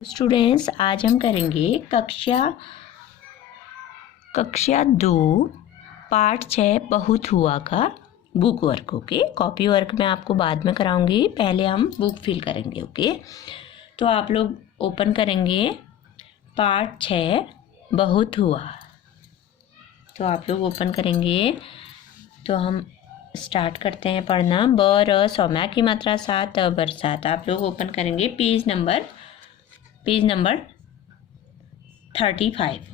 Students, आज हम करेंगे कक्षा 2 पार्ट 6 बहुत हुआ का book work. Okay, copy work मैं आपको बाद में कराऊंगी, पहले हम बुक फिल करेंगे। ओके, तो आप लोग ओपन करेंगे पार्ट 6 बहुत हुआ। तो आप लोग ओपन करेंगे तो हम स्टार्ट करते हैं पढ़ना। ब सौम्या की मात्रा 7 बरसात। आप लोग ओपन करेंगे पेज नंबर 35।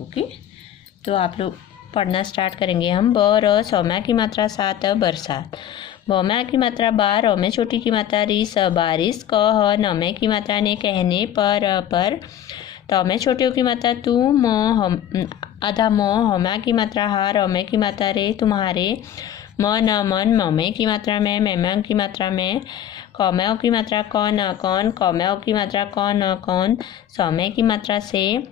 ओके, तो आप लोग पढ़ना स्टार्ट करेंगे हम। ब सौम्या की मात्रा 7 बरसात। बौम्या की मात्रा 12 रौ में छोटी की मात्रा रिस बारिश। क ह नौमे की मात्रा ने कहने पर। तौ में छोटियों की मात्रा तू आधा मोह। हौम्या की मात्रा हा रौमे की मात्रा रे तुम्हारे। म न मन मौमे की मात्रा में। मैम्या की मात्रा में। कौम्यों की मात्रा कौ न कौन। कौम्यों की मात्रा कौ न कौन। सौम्य की मात्रा से।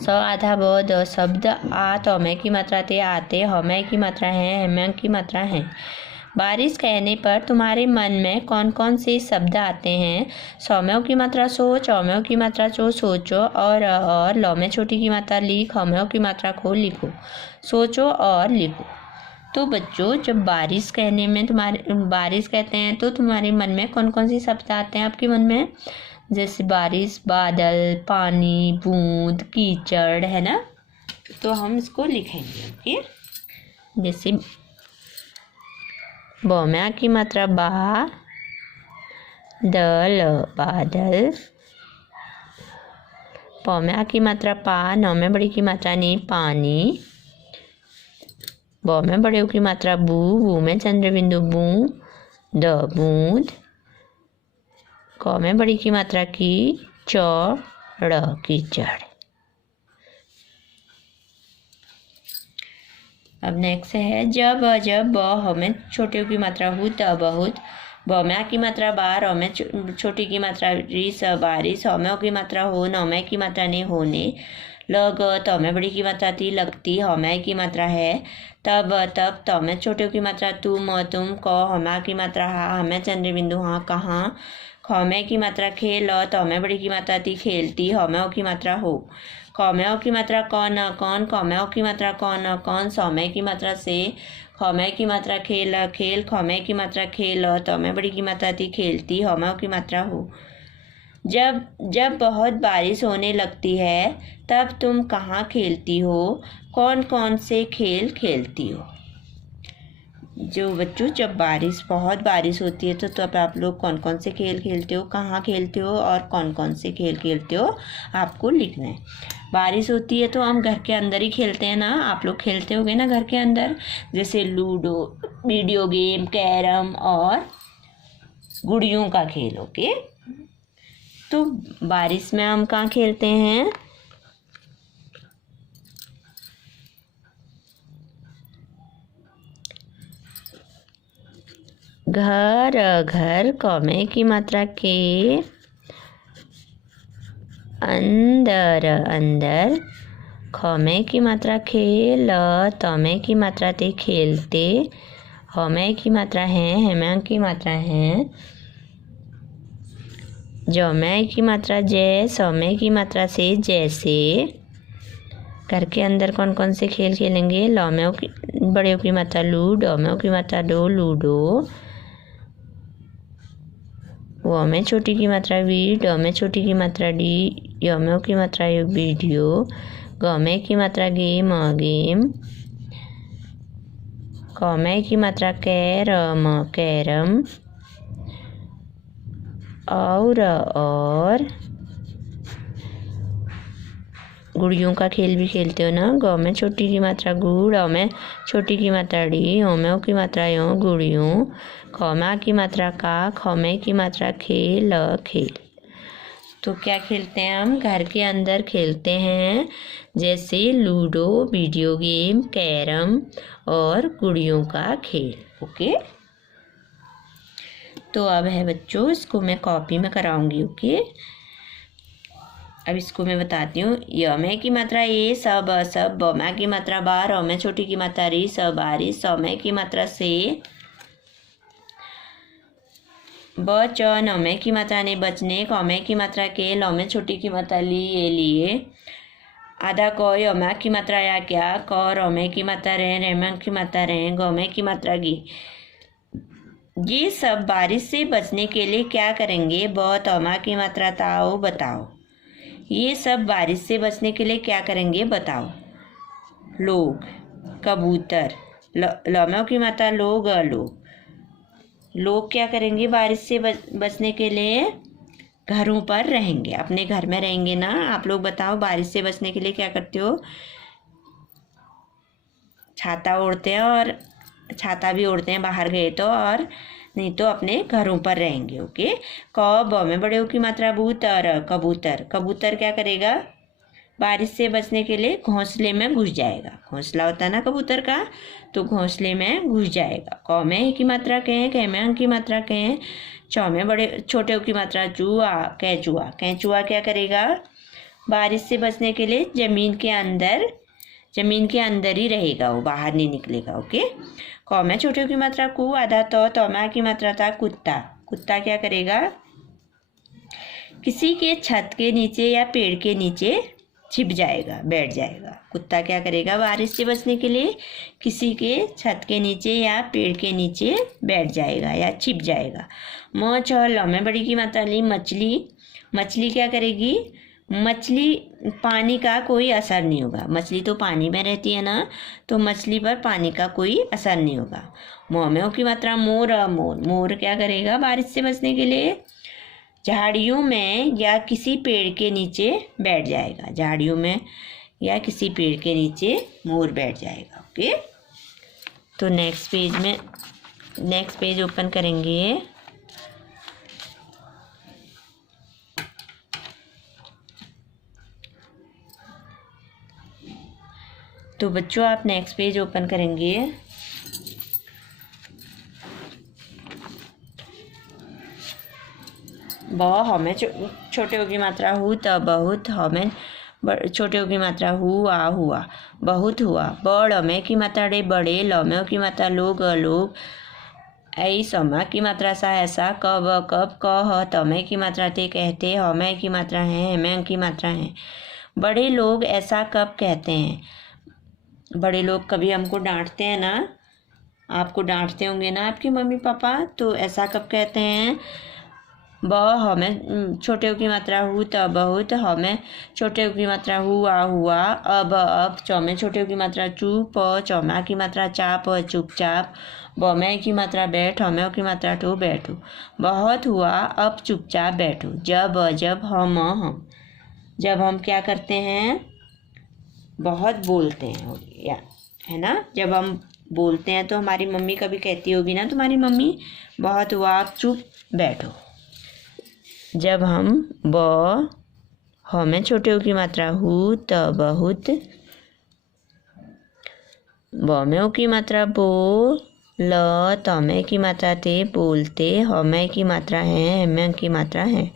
स आधा ब द शब्द आ तौम्य की मात्रा ते आते। हौम्य की मात्रा है। हेम्या की मात्रा है। बारिश कहने पर तुम्हारे मन में कौन कौन से शब्द आते हैं। सौम्यों की मात्रा सो। चौम्यों की मात्रा चो सोचो और लौम्य छोटी की मात्रा लिख। हौम्यों की मात्रा खो लिखो। सोचो और लिखो। तो बच्चों, जब बारिश कहते हैं तो तुम्हारे मन में कौन कौन से शब्द आते हैं आपके मन में? जैसे बारिश, बादल, पानी, बूंद, कीचड़, है ना। तो हम इसको लिखेंगे। ओके, जैसे बौम्या की मात्रा बा दल बादल। पौम्या की मात्रा पा नौमे बड़ी की मात्रा ने पानी। बौ में बड़े की मात्रा बू में चंद्र बिंदु बू द बूंद। कौ में बड़ी की मात्रा की चौड़ कीचड़। अब नेक्स्ट है जब ब में छोटियों की मात्रा हु त बहुत। बौम्या की मात्रा बार और में छोटी की मात्रा रिस बारिश। हौम्यों की मात्रा हो नौमे की मात्रा ने होने। लग तौमे बड़ी की मात्रा ती लगती। हौम्या की मात्रा है तब तौमे छोटियों की मात्रा तुम क। हौम्या की मात्रा हा हमें चंद्र बिंदु हाँ कहाँ। खौम्या की मात्रा खेल तौमे बड़ी की मात्रा ती खेलती। हौम्यों की मात्रा हो। कौम्यों की मात्रा कौन कौन। कौम्यों की मात्रा कौन कौन। सौम्य की मात्रा से। खौम्य की मात्रा खेल खेल। खौम्य की मात्रा खेल तौमे बड़ी की मात्रा ती खेलती। हौम्यों की मात्रा हो। जब बहुत बारिश होने लगती है तब तुम कहाँ खेलती हो। कौन कौन से खेल खेलती हो। जो बच्चों, जब बहुत बारिश होती है तो तब आप लोग कौन कौन से खेल खेलते हो, कहाँ खेलते हो और कौन कौन से खेल खेलते हो, आपको लिखना है। बारिश होती है तो हम घर के अंदर ही खेलते हैं ना। आप लोग खेलते होगे ना घर के अंदर, जैसे लूडो, वीडियो गेम, कैरम और गुड़ियों का खेल। ओके, तो बारिश में हम कहाँ खेलते हैं? घर घर। कौमे की मात्रा के अंदर अंदर। खौमे की मात्रा खेल तौमे की मात्रा ते खेलते। हौमे की मात्रा है। हेम्या की मात्रा है। जौम्या की मात्रा जय। सौम्य की मात्रा से जैसे। घर के अंदर कौन कौन से खेल खेलेंगे? लौम्यों की बड़े की मात्रा लू। डौम्यों की मात्रा डो लूडो। वो में छोटी की मात्रा वी। डौ में छोटी की मात्रा डी। यौम्यों की मात्रा वीडियो। गौमे की मात्रा गेम गेम। कौमे की मात्रा कैरम। और गुड़ियों का खेल भी खेलते हो ना। गौ में छोटी की मात्रा गुड़। औ में छोटी की मात्रा डी। होम्यों की मात्रा यो गुड़ियों। खौम्या की मात्रा का। खौमे की मात्रा खेल खेल। तो क्या खेलते हैं हम? घर के अंदर खेलते हैं, जैसे लूडो, वीडियो गेम, कैरम और गुड़ियों का खेल। ओके, तो अब है बच्चों, इसको मैं कॉपी में कराऊंगी। ओके, अब इसको मैं बताती हूँ। यौम्य की मात्रा ए सब सब। बौम्या की मात्रा बार। औम्य छोटी की मात्रा रिस बारिश। सौम्य की मात्रा से। ब च नौमे की मात्रा ने बचने, कौमे की मात्रा के, लौमे छोटी की मात्रा लिए, आधा क यौमा की मात्रा या क्या, क रौमे की मात्रा रें, रेमा की मात्रा रें, गौमे की मात्रा गी। ये सब बारिश से बचने के लिए क्या करेंगे? ब तौमा की मात्रा ताओ, बताओ। ये सब बारिश से बचने के लिए क्या करेंगे? बताओ। लोग, कबूतर, लौमों की मात्रा लोग, लोग क्या करेंगे बारिश से बचने के लिए? घरों पर रहेंगे, अपने घर में रहेंगे ना। आप लोग बताओ, बारिश से बचने के लिए क्या करते हो? छाता ओढ़ते हैं, और छाता भी ओढ़ते हैं बाहर गए तो, और नहीं तो अपने घरों पर रहेंगे। ओके। क ब में बड़े की मात्रा बूतर, कबूतर, कबूतर क्या करेगा? बारिश से बचने के लिए घोंसले में घुस जाएगा। घोंसला होता है ना कबूतर का, तो घोंसले में घुस जाएगा। क में की मात्रा कहें, कै में अंक की मात्रा कहें, चौ में बड़े छोटे की मात्रा चूहा, कैचुआ, कैचुआ क्या करेगा? बारिश से बचने के लिए जमीन के अंदर ही रहेगा, वो बाहर नहीं निकलेगा। ओके। क में छोटे की मात्रा कु, आधा तो में की मात्रा था कुत्ता, कुत्ता क्या करेगा? किसी के छत के नीचे या पेड़ के नीचे छिप जाएगा, बैठ जाएगा। कुत्ता क्या करेगा बारिश से बचने के लिए? किसी के छत के नीचे या पेड़ के नीचे बैठ जाएगा या छिप जाएगा। म छ ल में बड़ी की मात्रा ली, मछली, मछली क्या करेगी? मछली पानी का कोई असर नहीं होगा, मछली तो पानी में रहती है ना, तो मछली पर पानी का कोई असर नहीं होगा। मोमेओं की मात्रा मोर, मोर, मोर क्या करेगा बारिश से बचने के लिए? झाड़ियों में या किसी पेड़ के नीचे बैठ जाएगा, झाड़ियों में या किसी पेड़ के नीचे मोर बैठ जाएगा। ओके। तो नेक्स्ट पेज ओपन करेंगे। तो बच्चों आप नेक्स्ट पेज ओपन करेंगे। ब हमें छोटे की मात्रा हु, त बहुत, हमें छोटे की मात्रा हुआ, हुआ, बहुत हुआ। बड़ में की मात्रा डे, बड़े, लौमें की मात्रा लोग, लोग, ऐ समा की मात्रा सा, ऐसा, कब, कब, कह, तमे की मात्रा ते, कहते, हमें की मात्रा है, हमें की मात्रा है। बड़े लोग ऐसा कब कहते हैं? बड़े लोग कभी हमको डांटते हैं ना, आपको डांटते होंगे ना आपके मम्मी पापा, तो ऐसा कब कहते हैं? ब हमें छोटे की मात्रा हु, त बहुत, हमें छोटे की मात्रा हुआ, हुआ, अब, चौ में छोटे की मात्रा चू, प चौमा की मात्रा चाप, चुपचाप, ब में की मात्रा बैठ, हमें की मात्रा ठो, बैठो। बहुत हुआ, अब चुपचाप बैठो। जब हम जब हम क्या करते हैं? बहुत बोलते हैं, या है ना, जब हम बोलते हैं तो हमारी मम्मी कभी कहती होगी ना, तुम्हारी मम्मी, बहुत हुआ, आप चुप बैठो। जब हम ब हमें छोटे की मात्रा हु, त बहुत, ब में की मात्रा बो, ल, तमे की मात्रा ते, बोलते, हमें की मात्रा है, हमें की मात्रा है।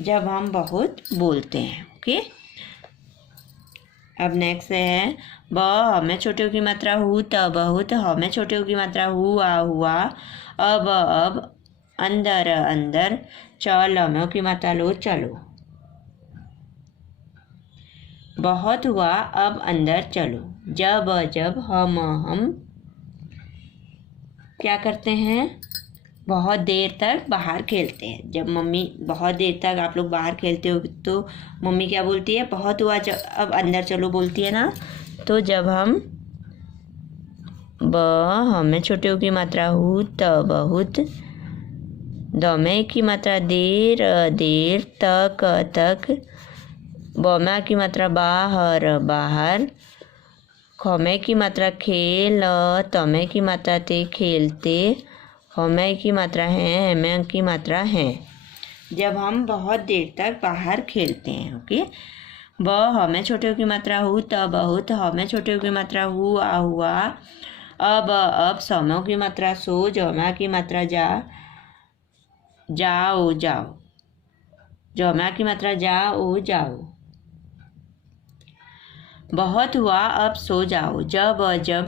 जब हम बहुत बोलते हैं। ओके। अब नेक्स्ट है ब हमें छोटे की मात्रा हु, त बहुत, हमें छोटे की मात्रा हुआ, हुआ, अब, अंदर, अंदर, चलो में की मात्रा लो, चलो। बहुत हुआ, अब अंदर चलो। जब हम क्या करते हैं? बहुत देर तक बाहर खेलते हैं। जब मम्मी बहुत देर तक आप लोग बाहर खेलते हो तो मम्मी क्या बोलती है? बहुत हुआ, अब अंदर चलो बोलती है ना। तो जब हम हमें छोटे की मात्रा हु, त बहुत, द में की मात्रा देर, देर, तक, तक, ब में की मात्रा बाहर, बाहर, ख में की मात्रा खेल, त में की मात्रा ते, खेलते, हमें की मात्रा है, हमें की मात्रा है। जब हम बहुत देर तक बाहर खेलते हैं। ओके। ब हमें छोटे की मात्रा हु, त बहुत, हमें छोटे की मात्रा हुआ, हुआ, अब, समों की मात्रा सो, जमा की मात्रा जा, जाओ, जाओ, जमा की मात्रा जाओ, जाओ। बहुत हुआ, अब सो जाओ। जब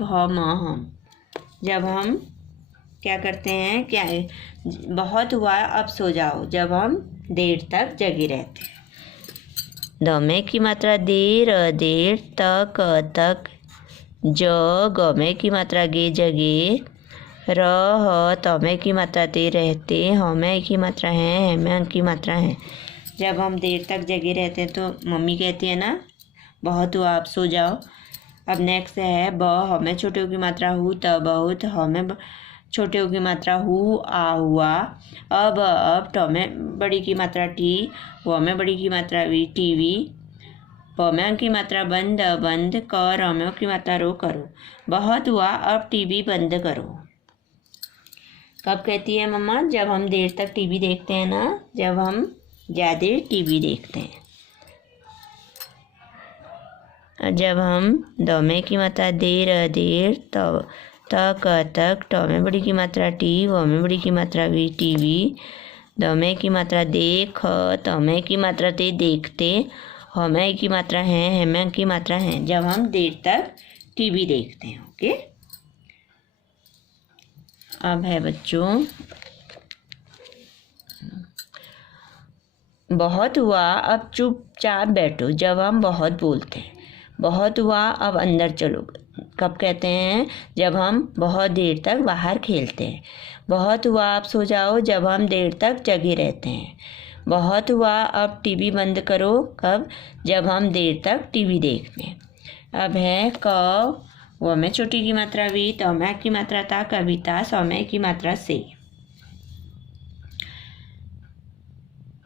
हम जब हम क्या करते हैं, क्या बहुत हुआ अब सो जाओ, जब हम देर तक जगे रहते हैं। दमे की मात्रा देर देर तक तक, ज गमे की मात्रा गे जगे, रह तमे की मात्रा ते रहते, हमें की मात्रा है, हमें की मात्रा है। जब हम देर तक जगे रहते हैं तो मम्मी कहती है ना बहुत हुआ आप सो जाओ। अब नेक्स्ट है ब, हमें छोटे की मात्रा हु त बहुत, हमें छोटे की मात्रा हु आ हुआ, अब टमें बड़ी की मात्रा टी, व में बड़ी की मात्रा वी टीवी, प में की मात्रा बंद बंद, क रम्यों की मात्रा रो करो। बहुत हुआ अब टीवी बंद करो। कब कहती है मम्मा, जब हम देर तक टीवी देखते हैं ना, जब हम ज़्यादा टीवी देखते हैं। जब हम दमे की मात्रा देर देर तक तक, ट में बड़ी की मात्रा टी, व में बड़ी की मात्रा वी टीवी, दमे की मात्रा देख, तमे की मात्रा ते देखते, हमें की मात्रा है, हमें की मात्रा है। जब हम देर तक टीवी देखते हैं। ओके, अब है बच्चों बहुत हुआ अब चुपचाप बैठो, जब हम बहुत बोलते हैं। बहुत हुआ अब अंदर चलो, कब कहते हैं, जब हम बहुत देर तक बाहर खेलते हैं। बहुत हुआ अब सो जाओ, जब हम देर तक जगे रहते हैं। बहुत हुआ अब टीवी बंद करो, कब, जब हम देर तक टीवी देखते हैं। अब है क, व में छोटी की मात्रा वी, तमै की मात्रा ता, कविता, समय की मात्रा से।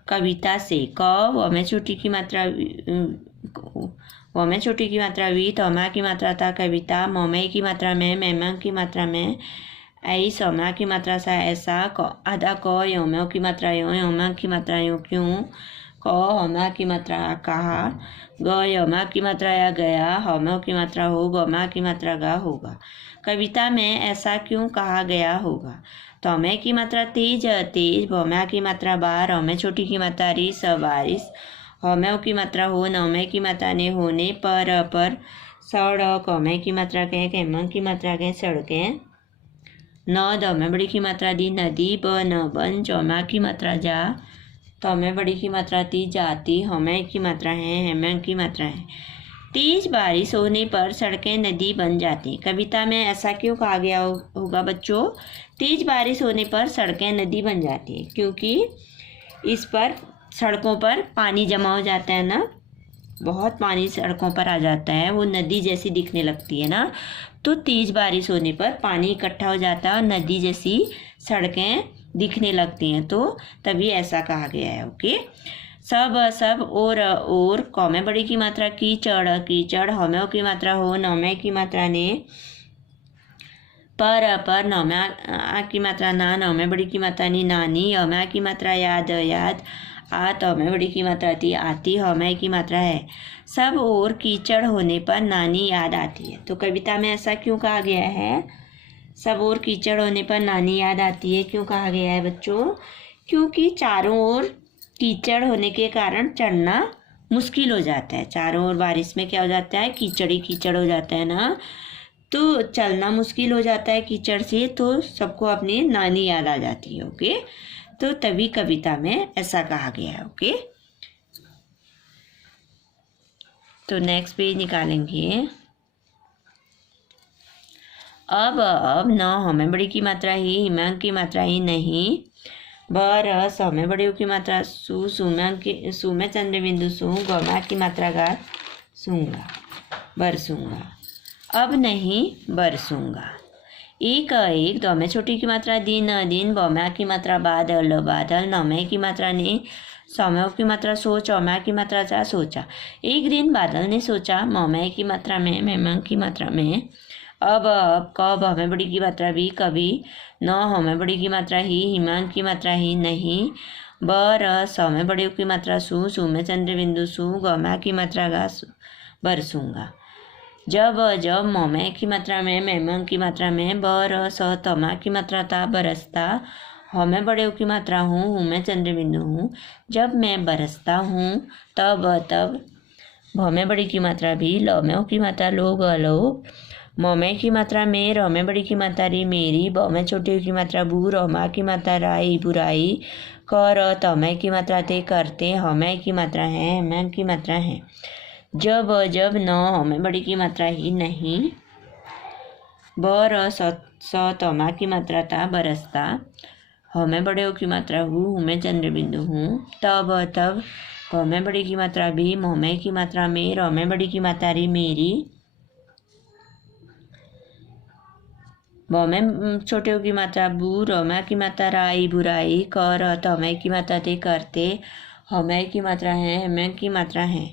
कविता से, क व में छोटी की मात्रा व में छोटी की मात्रा वी, तमा की मात्रा ता, कविता, ममय की मात्रा में, मैम की मात्रा में, ऐ सौम्या की मात्रा सा ऐसा, आधा क, योम्यों की मात्रा यो, योम्या की मात्रा यो क्यों, क हमा की मात्रा कहा, ग यमा की मात्रा या गया, हम्यों की मात्रा हो, गमा की मात्रा गा होगा। कविता में ऐसा क्यों कहा गया होगा। तौमे की मात्रा तेज तेज, भौम्या की मात्रा बार, हमें छोटी की मात्रा रिस बारिश, हम्यों की मात्रा हो, नौमे की मात्रा ने होने पर, सड़क, हमें की मात्रा कहें, कैमंग की मात्रा कहें सड़कें, न दमे बड़ी की मात्रा दी नदी, ब न बन, चौमा की मात्रा जा, तौमे बड़ी की मात्रा ती जाती, हमें की मात्रा है, हमें की मात्रा है। तेज बारिश होने पर सड़कें नदी बन जाती। कविता में ऐसा क्यों कहा गया होगा बच्चों, तेज बारिश होने पर सड़कें नदी बन जाती है, क्योंकि इस पर सड़कों पर पानी जमा हो जाता है ना, बहुत पानी सड़कों पर आ जाता है, वो नदी जैसी दिखने लगती है ना, तो तेज बारिश होने पर पानी इकट्ठा हो जाता है और नदी जैसी सड़कें दिखने लगती हैं, तो तभी ऐसा कहा गया है। ओके, सब और कौमे बड़ी की मात्रा कीचड़ कीचड़, हमें की मात्रा हो, नौमे की मात्रा ने, पर नौम्या की मात्रा ना, नौमे बड़ी की मात्रा नी नानी, हम्या की मात्रा याद याद, आ तौमे बड़ी की मात्रा थी आती, हमें की मात्रा है। सब और कीचड़ होने पर नानी याद आती है। तो कविता में ऐसा क्यों कहा गया है, सब और कीचड़ होने पर नानी याद आती है, क्यों कहा गया है बच्चों, क्योंकि चारों ओर कीचड़ होने के कारण चढ़ना मुश्किल हो जाता है। चारों ओर बारिश में क्या हो जाता है, कीचड़ ही कीचड़ हो जाता है ना, तो चलना मुश्किल हो जाता है कीचड़ से, तो सबको अपनी नानी याद आ जाती है। ओके, तो तभी कविता में ऐसा कहा गया है। ओके, तो नेक्स्ट पेज निकालेंगे। अब न हमें बड़ी की मात्रा ही, हिमांक की मात्रा ही नहीं, बर सौम्य बड़े की मात्रा सु में चंद्र बिंदु सु, गौमा की मात्रा गा सूंगा बरसूंगा, अब नहीं बरसूंगा। एक एक, दो में छोटी की मात्रा दिन दिन, बौम्या की मात्रा बादल बादल, नौमे की मात्रा ने, सौम्यों की मात्रा सो, चौम्या की मात्रा चा सोचा। एक दिन बादल ने सोचा, मौमे की मात्रा में, मैम की मात्रा में, अब कब हमें बड़ी की मात्रा भी, कभी, न हमें बड़ी की मात्रा ही, हिमांक की मात्रा ही नहीं, बर सौ में बड़े की मात्रा सु में चंद्र बिंदु सु, गौमा की मात्रा गा बरसूंगा। जब जब मौमे की मात्रा में, मैम की मात्रा में, बर स तमा की मात्रा था बरसता, हमें बड़े की मात्रा हूँ मैं चंद्र बिंदु हूँ, जब मैं बरसता हूँ तब भौ में बड़ी की मात्रा भी, लौ में की मात्रा लोग अलोक, म में की मात्रा में, र में बड़ी की मात्रा री मेरी, ब में छोटी की मात्रा बू, र मा की मात्रा राई बुराई, क र त में की मात्रा ते करते, ह में की मात्रा है, में की मात्रा है। जब जब न, ह में बड़ी की मात्रा ही नहीं, ब र स त मा की मात्रा ता बरसता, ह में बड़े ओ की मात्रा हूँ में चंद्र बिंदु हूँ, तब तब, भ में बड़ी की मात्रा भी, म में की मात्रा में, र में बड़ी की मात्रा री मेरी, ब में छोटे ओ की मात्रा बू, र में की मात्रा राई बुराई, क र त में की मात्रा ते करते, ह में की मात्रा है, में की मात्रा है।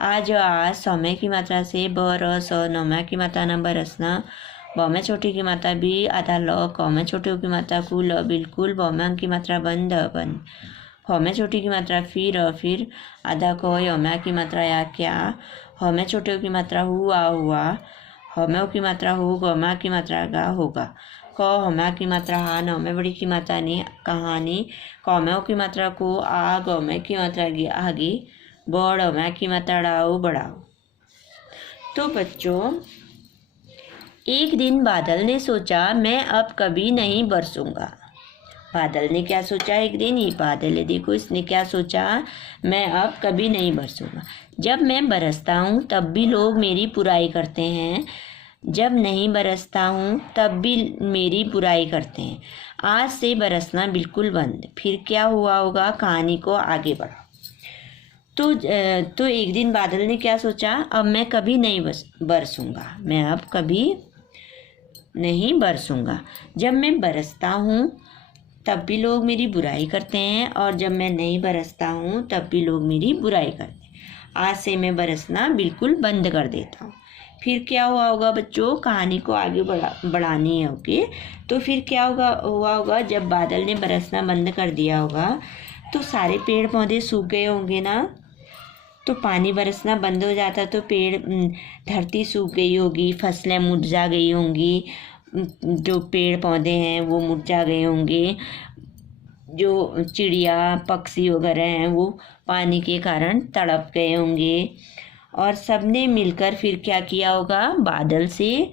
आज आज, स में की मात्रा से, ब र स, न में की मात्रा न बरसना, ब में छोटी की मात्रा भी, आधा ल, क में छोटे ओ की मात्रा कु, ल बिल्कुल, ब में की मात्रा बंद बंद, ह में छोटी की मात्रा फिर, आधा क, य में की मात्रा या क्या, ह में छोटे ओ की मात्रा हुआ हुआ, ह में ओ की मात्रा हो, ग में की मात्रा गा होगा, क ह में की मात्रा हा, न में बड़ी की मात्रा नी कहानी, क में ओ की मात्रा को, आ, ग में की मात्रा आगे, बड़ में की मात्रा डाओ बढ़ाओ। तो बच्चों, एक दिन बादल ने सोचा मैं अब कभी नहीं बरसूंगा। बादल ने क्या सोचा एक दिन? ये बादल है, देखो इसने क्या सोचा, मैं अब कभी नहीं बरसूंगा। जब मैं बरसता हूँ तब भी लोग मेरी बुराई करते हैं, जब नहीं बरसता हूँ तब भी मेरी बुराई करते हैं। आज से बरसना बिल्कुल बंद। फिर क्या हुआ होगा, कहानी को आगे बढ़ाओ। तो एक दिन बादल ने क्या सोचा, अब मैं कभी नहीं बरसूंगा, मैं अब कभी नहीं बरसूंगा। जब मैं बरसता हूँ तब भी लोग मेरी बुराई करते हैं, और जब मैं नहीं बरसता हूँ तब भी लोग मेरी बुराई करते हैं। आज से मैं बरसना बिल्कुल बंद कर देता हूँ। फिर क्या हुआ होगा बच्चों, कहानी को आगे बढ़ानी है। ओके, तो फिर क्या हुआ होगा, जब बादल ने बरसना बंद कर दिया होगा तो सारे पेड़ पौधे सूख गए होंगे ना। तो पानी बरसना बंद हो जाता तो धरती सूख गई होगी, फसलें मुरझा गई होंगी, जो पेड़ पौधे हैं वो मुरझा गए होंगे, जो चिड़िया पक्षी वगैरह हैं वो पानी के कारण तड़प गए होंगे। और सबने मिलकर फिर क्या किया होगा, बादल से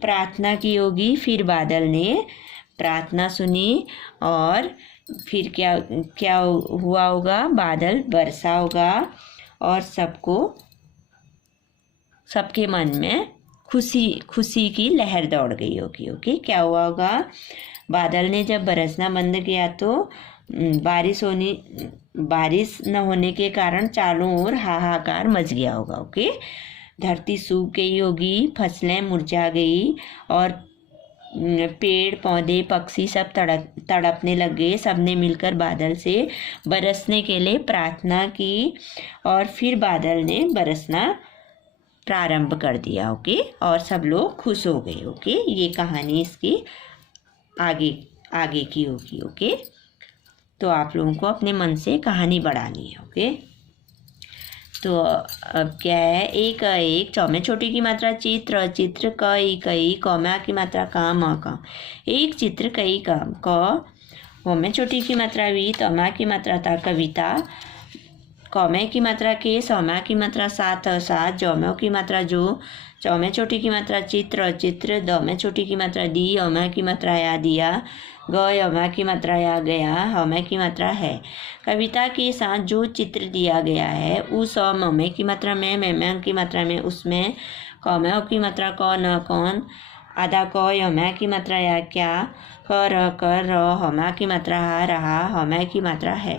प्रार्थना की होगी। फिर बादल ने प्रार्थना सुनी और फिर क्या हुआ होगा, बादल बरसा होगा और सबके मन में खुशी की लहर दौड़ गई होगी। ओके, क्या हुआ होगा, बादल ने जब बरसना बंद किया तो बारिश न होने के कारण चारों ओर हाहाकार मच गया होगा। ओके, धरती सूख गई होगी, फसलें मुरझा गई और पेड़ पौधे पक्षी सब तड़पने लगे। सबने मिलकर बादल से बरसने के लिए प्रार्थना की और फिर बादल ने बरसना प्रारंभ कर दिया। ओके, और सब लोग खुश हो गए। ओके, ये कहानी इसकी आगे की होगी। ओके, तो आप लोगों को अपने मन से कहानी बढ़ानी है। ओके, तो अब क्या है, एक च में छोटी की मात्रा चित्र, चित्र कई क में की मात्रा काम एक चित्र कई काम क, व में छोटी की मात्रा वी, त में की मात्रा था कविता, क में की मात्रा के, स में की मात्रा सात, ज में की मात्रा जो, च में छोटी की मात्रा चित्र, द में छोटी की मात्रा दी, अ में की मात्रा या दिया, ग में की मात्रा या गया, ह में की मात्रा है। कविता के साथ जो चित्र दिया गया है उस म में की मात्रा में की मात्रा में उसमें, क में की मात्रा क न कौन, आधा क, य में की मात्रा या क्या, कर ह में की मात्रा हा रहा, ह में की मात्रा है।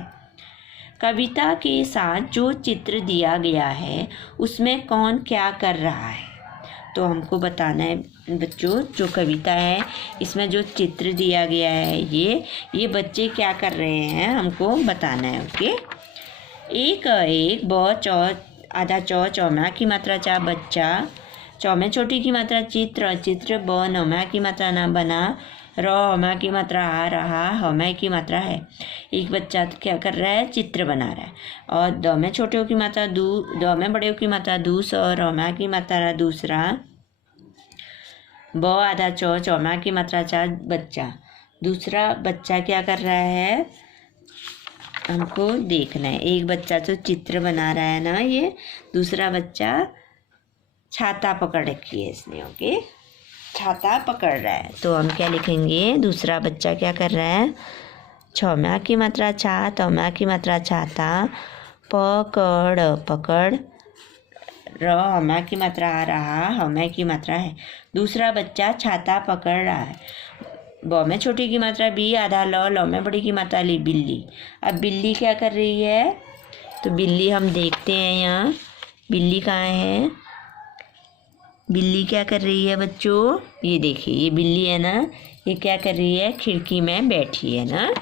कविता के साथ जो चित्र दिया गया है उसमें कौन क्या कर रहा है, तो हमको बताना है बच्चों। जो कविता है इसमें जो चित्र दिया गया है ये बच्चे क्या कर रहे हैं हमको बताना है। ओके, एक ब चौ, आधा च में की मात्रा चा बच्चा, च में छोटी की मात्रा चित्र, ब न में की मात्रा ना बना, र में की मात्रा आ रहा, ह में की मात्रा है। एक बच्चा क्या कर रहा है, चित्र बना रहा है। और द में छोटे की मात्रा द में बड़े की मात्रा दूस, और र में की मात्रा दूसरा, ब आधा च में की मात्रा चा बच्चा। दूसरा बच्चा क्या कर रहा है हमको देखना है। एक बच्चा तो चित्र बना रहा है ना, ये दूसरा बच्चा छाता पकड़ रखी है इसने। ओके, छाता पकड़ रहा है। तो हम क्या लिखेंगे, दूसरा बच्चा क्या कर रहा है, छौम्या की मात्रा छा, तौम्या की मात्रा छाता, पकड़ पकड़, हम्या की मात्रा आ रहा, हम्या की मात्रा है। दूसरा बच्चा छाता पकड़ रहा है। ब में छोटी की मात्रा बी, आधा ल में बड़ी की मात्रा ली, बिल्ली। अब बिल्ली क्या कर रही है, तो बिल्ली हम देखते हैं यहाँ, बिल्ली कहाँ है, बिल्ली क्या कर रही है बच्चों, ये देखिए ये बिल्ली है ना, ये क्या कर रही है, खिड़की में बैठी है ना।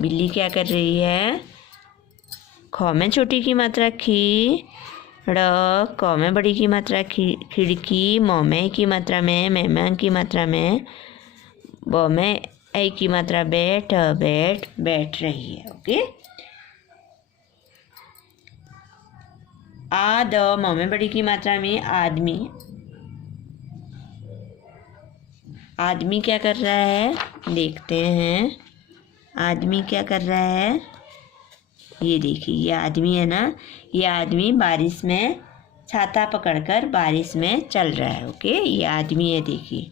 बिल्ली क्या कर रही है, ख में छोटी की मात्रा खी, ड़, क में बड़ी की मात्रा खिड़की, म में की मात्रा में, में की मात्रा में, ब में ए की मात्रा बैठ, बैठ रही है। ओके। आ, द, म में बड़ी की मात्रा में आदमी, आदमी क्या कर रहा है, देखते हैं आदमी क्या कर रहा है, ये देखिए ये आदमी है ना, ये आदमी बारिश में छाता पकड़कर बारिश में चल रहा है। ओके, ये आदमी है, देखिए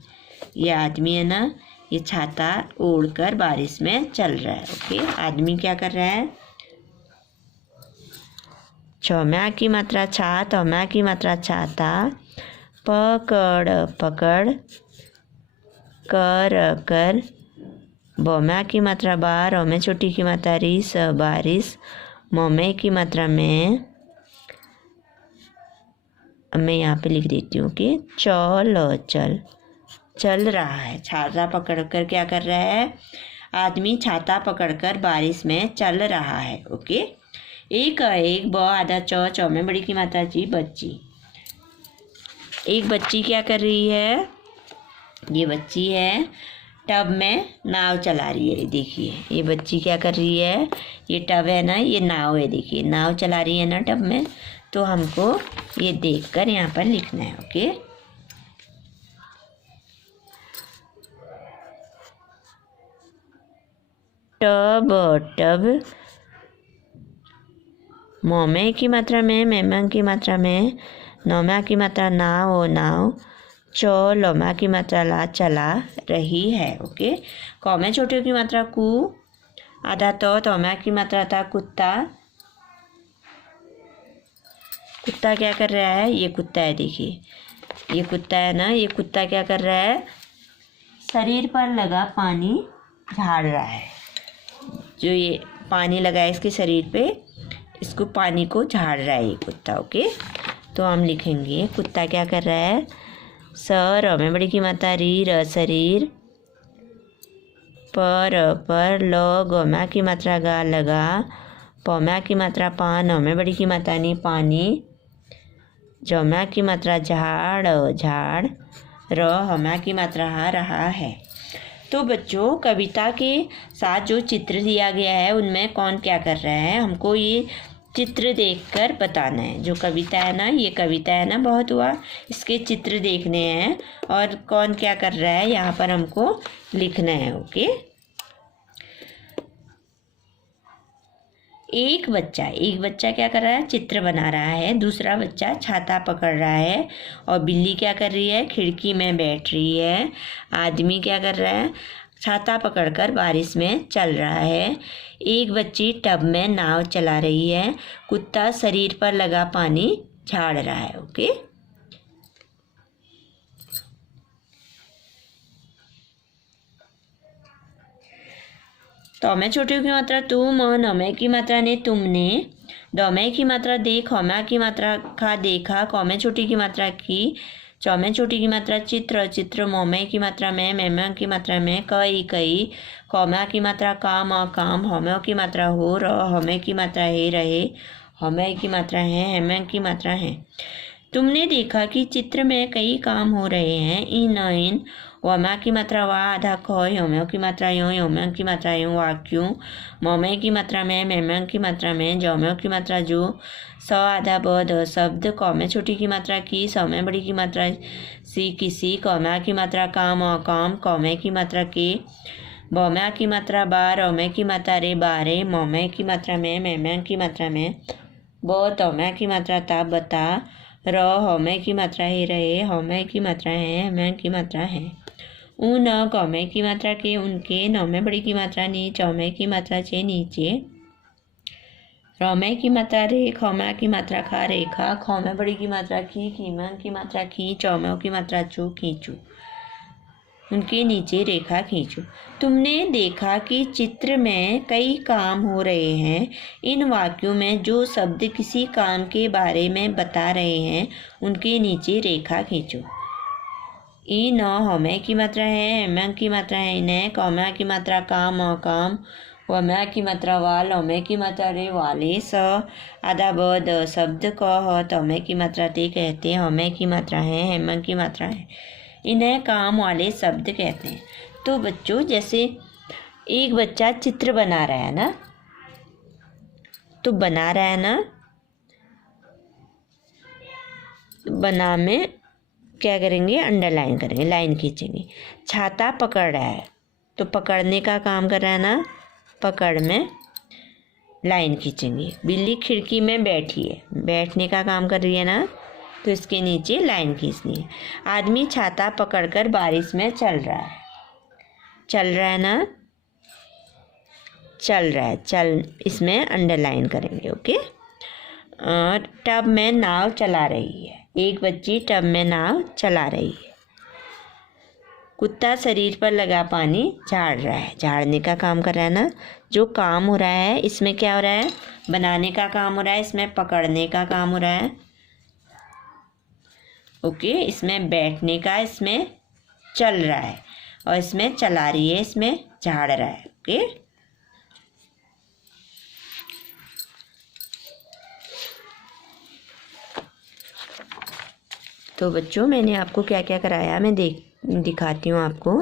ये आदमी है ना, ये छाता ओढ़कर बारिश में चल रहा है। ओके, आदमी क्या कर रहा है, छौम्या की मात्रा छा, तौम्या की मात्रा छाता, पकड़ पकड़, कर कर, बौम्या की मात्रा बार, में छोटी की मात्रा रिस, बारिश, मोमे की मात्रा में, मैं यहाँ पे लिख देती हूँ कि चल चल, चल रहा है। छाता पकड़कर क्या कर रहा है, आदमी छाता पकड़कर बारिश में चल रहा है। ओके। एक ब, आधा चौ में बड़ी की मात्रा ची, बच्ची। एक बच्ची क्या कर रही है, ये बच्ची है टब में नाव चला रही है। देखिए ये बच्ची क्या कर रही है, ये टब है ना, ये नाव है, देखिए नाव चला रही है ना टब में। तो हमको ये देखकर यहाँ पर लिखना है। ओके, टब टब, मोमे की मात्रा में, मेमंग की मात्रा में, नौम्या की मात्रा नाव, नाव, चौ, लोमा की मात्रा ला, चला रही है। ओके। कौमे छोटे की मात्रा कु, आधा तौम्या की मात्रा था कुत्ता, कुत्ता क्या कर रहा है, ये कुत्ता है, देखिए ये कुत्ता है ना, ये कुत्ता क्या कर रहा है, शरीर पर लगा पानी झाड़ रहा है। जो ये पानी लगा है इसके शरीर पे, इसको पानी को झाड़ रहा है ये कुत्ता। ओके, तो हम लिखेंगे कुत्ता क्या कर रहा है, र में बड़ी की मात्रा री, र शरीर, पर ल, गौम्या की मात्रा गा, लगा, पौम्या की मात्रा पा, नौ में बड़ी की मात्रा नी, पानी, जौम्या की मात्रा झाड़, झाड़, र, हम्या की मात्रा हा, रहा है। तो बच्चों कविता के साथ जो चित्र दिया गया है उनमें कौन क्या कर रहा है, हमको ये चित्र देखकर बताना है। जो कविता है ना, ये कविता है ना, बहुत हुआ, इसके चित्र देखने हैं और कौन क्या कर रहा है यहाँ पर हमको लिखना है। ओके, एक बच्चा क्या कर रहा है, चित्र बना रहा है। दूसरा बच्चा छाता पकड़ रहा है और बिल्ली क्या कर रही है, खिड़की में बैठ रही है। आदमी क्या कर रहा है, छाता पकड़कर बारिश में चल रहा है। एक बच्ची टब में नाव चला रही है। कुत्ता शरीर पर लगा पानी झाड़ रहा है। ओके, तौमे छोटे की मात्रा तुम, नौमे की मात्रा ने, तुमने, दौमे की मात्रा देख, हौम्या की मात्रा खा, देखा, कौमे छोटी की मात्रा की, चौमे छोटी की मात्रा चित्र, चित्र, मोमे की मात्रा में, मेम्या की मात्रा में, कई, कौम्या की मात्रा काम, काम, हौम्या की मात्रा हो, हौमे की मात्रा है, रहे, हौमे की मात्रा है, हेम्या की मात्रा है। तुमने देखा कि चित्र में कई काम हो रहे हैं। इन, वम्या की मात्रा वा, आधा ख, हौम्या की मात्रा यो, हौम्या की मात्रा यो, वाक्यों, मोमे की मात्रा में, मेम्या की मात्रा में, जौम्या की मात्रा जो, स, आधा ब, द, शब्द, कौमे छोटी की मात्रा की, सौमे बड़ी की मात्रा सी, किसी, कौम्या की मात्रा काम, काम, कौमे की मात्रा के, बौम्या की मात्रा बार, औमे की मात्रा रे, बारे, मोमे की मात्रा में, मेम्या की मात्रा में, ब, तौम्या की मात्रा ता, बता, र हमें की मात्रा है रहे, हमें की मात्रा है, हमें की मात्रा है। ऊन कौमे की मात्रा के, उनके, नौमे बड़ी की मात्रा नी, चौमे की मात्रा चे नीचे, रौमे की मात्रा रे, खौमा की मात्रा खा रेखा, खौमे बड़ी की मात्रा कीमा की मात्रा खी, चौमे की मात्रा चू खींचू, उनके नीचे रेखा खींचो। तुमने देखा कि चित्र में कई काम हो रहे हैं। इन वाक्यों में जो शब्द किसी काम के बारे में बता रहे हैं उनके नीचे रेखा खींचो। ई न हमें की मात्रा है, एम की मात्रा है, इन्हें, कौमा की मात्रा काम, अकाम, वम्या की मात्रा वाल, अमे की मात्रा रे, वाले, स, आधा ब, द, शब्द क, तमे की मात्रा ते कहते हैं, हमें की मात्रा है, हेम की मात्रा है, इन्हें काम वाले शब्द कहते हैं। तो बच्चों, जैसे एक बच्चा चित्र बना रहा है ना, तो बना रहा है ना, बना में क्या करेंगे, अंडरलाइन करेंगे, लाइन खींचेंगे। छाता पकड़ रहा है तो पकड़ने का काम कर रहा है ना, पकड़ में लाइन खींचेंगे। बिल्ली खिड़की में बैठी है, बैठने का काम कर रही है ना, तो इसके नीचे लाइन खींचनी है। आदमी छाता पकड़कर बारिश में चल रहा है, चल रहा है ना, चल रहा है, चल, इसमें अंडरलाइन करेंगे। ओके। टब में नाव चला रही है, एक बच्ची टब में नाव चला रही है। कुत्ता शरीर पर लगा पानी झाड़ रहा है, झाड़ने का काम कर रहा है ना। जो काम हो रहा है इसमें क्या हो रहा है, बनाने का काम हो रहा है, इसमें पकड़ने का काम हो रहा है। ओके। इसमें बैठने का, इसमें चल रहा है, और इसमें चला रही है, इसमें झाड़ रहा है। ओके। तो बच्चों, मैंने आपको क्या क्या कराया मैं दिखाती हूँ आपको।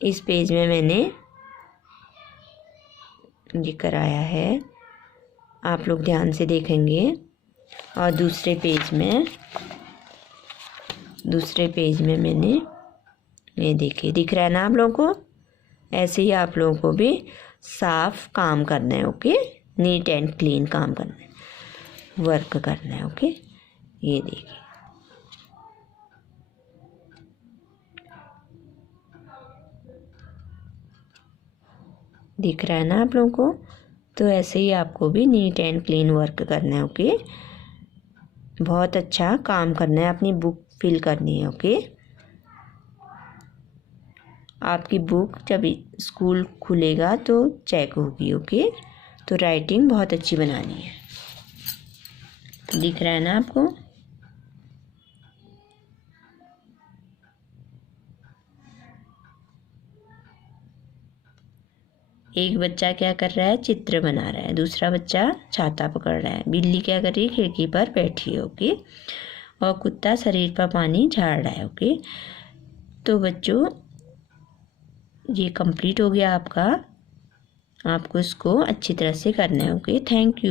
इस पेज में मैंने ये कराया है, आप लोग ध्यान से देखेंगे। और दूसरे पेज में मैंने ये देखिए, दिख रहा है ना आप लोगों को। ऐसे ही आप लोगों को भी साफ काम करना है। ओके। नीट एंड क्लीन काम करना है, वर्क करना है। ओके। ये देखिए, दिख रहा है ना आप लोगों को। तो ऐसे ही आपको भी नीट एंड क्लीन वर्क करना है। ओके। बहुत अच्छा काम करना है, अपनी बुक फिल करनी है। ओके। आपकी बुक जब स्कूल खुलेगा तो चेक होगी। ओके। तो राइटिंग बहुत अच्छी बनानी है। दिख रहा है ना आपको। एक बच्चा क्या कर रहा है, चित्र बना रहा है। दूसरा बच्चा छाता पकड़ रहा है। बिल्ली क्या कर रही है, खिड़की पर बैठी है। ओके। और कुत्ता शरीर पर पानी झाड़ रहा है। ओके। तो बच्चों, ये कंप्लीट हो गया आपका। आपको इसको अच्छी तरह से करना है। ओके। Thank you.